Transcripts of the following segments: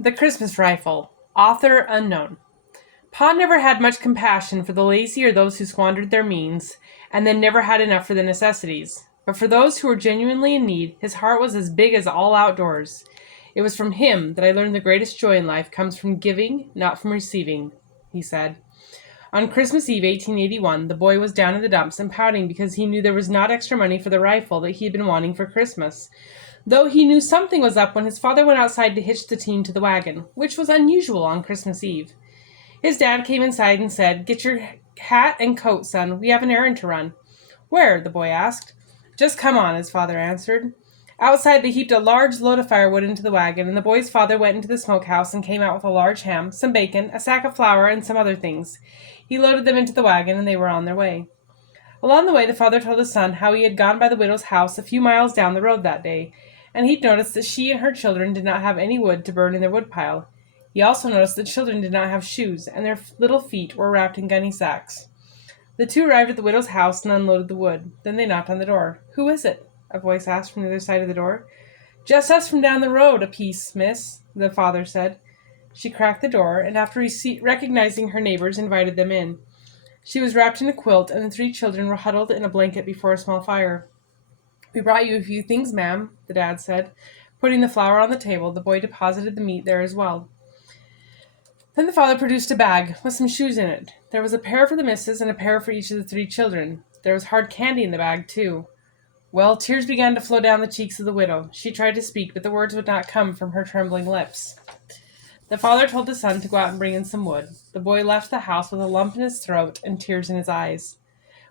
The Christmas Rifle. Author unknown. Pa never had much compassion for the lazy or those who squandered their means, and then never had enough for the necessities. But for those who were genuinely in need, his heart was as big as all outdoors. It was from him that I learned the greatest joy in life comes from giving, not from receiving, he said. On Christmas Eve, 1881, the boy was down in the dumps and pouting because he knew there was not extra money for the rifle that he had been wanting for Christmas, though he knew something was up when his father went outside to hitch the team to the wagon, which was unusual on Christmas Eve. His dad came inside and said, "Get your hat and coat, son. We have an errand to run." "Where?" the boy asked. "Just come on," his father answered. Outside, they heaped a large load of firewood into the wagon, and the boy's father went into the smokehouse and came out with a large ham, some bacon, a sack of flour, and some other things. He loaded them into the wagon, and they were on their way. Along the way, the father told his son how he had gone by the widow's house a few miles down the road that day, and he'd noticed that she and her children did not have any wood to burn in their woodpile. He also noticed that children did not have shoes, and their little feet were wrapped in gunny sacks. The two arrived at the widow's house and unloaded the wood. Then they knocked on the door. "Who is it?" a voice asked from the other side of the door. "Just us from down the road a piece, miss," the father said. She cracked the door, and after recognizing her neighbors, invited them in. She was wrapped in a quilt, and the three children were huddled in a blanket before a small fire. "We brought you a few things, ma'am," the dad said. Putting the flour on the table, the boy deposited the meat there as well. Then the father produced a bag with some shoes in it. There was a pair for the missus and a pair for each of the three children. There was hard candy in the bag, too. Well, tears began to flow down the cheeks of the widow. She tried to speak, but the words would not come from her trembling lips. The father told the son to go out and bring in some wood. The boy left the house with a lump in his throat and tears in his eyes.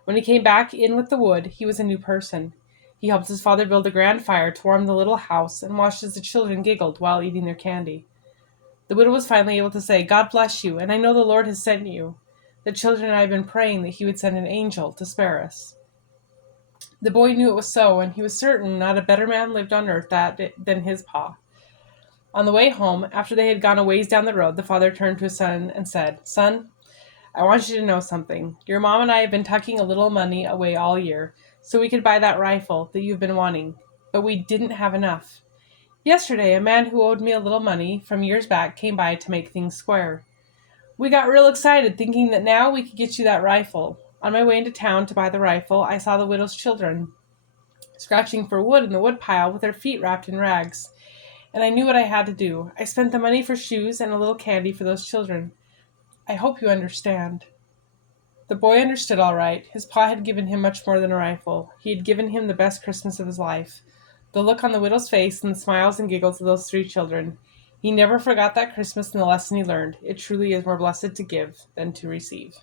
When he came back in with the wood, he was a new person. He helped his father build a grand fire to warm the little house and watched as the children giggled while eating their candy. The widow was finally able to say, "God bless you, and I know the Lord has sent you. The children and I have been praying that he would send an angel to spare us." The boy knew it was so, and he was certain not a better man lived on earth than his pa. On the way home, after they had gone a ways down the road, the father turned to his son and said, "Son, I want you to know something. Your mom and I have been tucking a little money away all year, so we could buy that rifle that you've been wanting, but we didn't have enough. Yesterday, a man who owed me a little money from years back came by to make things square. We got real excited, thinking that now we could get you that rifle. On my way into town to buy the rifle, I saw the widow's children scratching for wood in the woodpile with their feet wrapped in rags, and I knew what I had to do. I spent the money for shoes and a little candy for those children. I hope you understand." The boy understood all right. His pa had given him much more than a rifle. He had given him the best Christmas of his life. The look on the widow's face and the smiles and giggles of those three children. He never forgot that Christmas and the lesson he learned. It truly is more blessed to give than to receive.